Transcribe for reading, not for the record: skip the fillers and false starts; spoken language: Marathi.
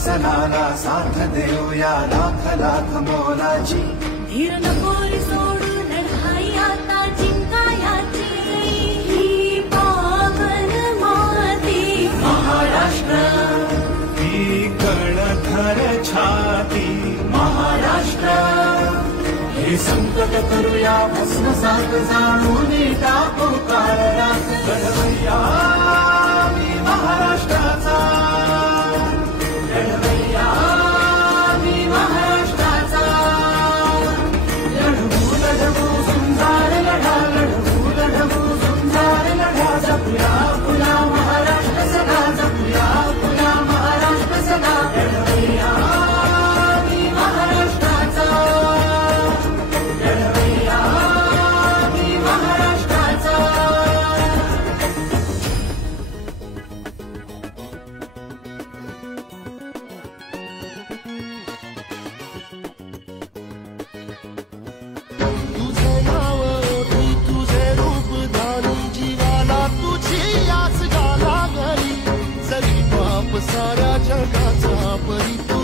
सणाला साथ देऊया लाख लाख मोलाची। धीर नकोय सोडू लढाई आता जिंकायाची। ही पावन माती महाराष्ट्र, ही कणथर छाती महाराष्ट्र। हे संकट करूया भस्मसात जाणून टाकू काळरात। लढवय्या मी महाराष्ट्राचा, लढवय्या मी महाराष्ट्राचा। लढवू लढवू झुंजार लढा, लढवू लढवू झुंजार लढा। जपूया पुन्हा महाराष्ट्र सदा, जपूया पुन्हा महाराष्ट्र सदा। लढवय्या मी महाराष्ट्राचा, लढवय्या मी महाराष्ट्राचा। तुझे नाव ओढू तुझे रूप धारू, जीवाला तुझी आस झाला घरी। जरी बाप साऱ्या जगाचा परी तू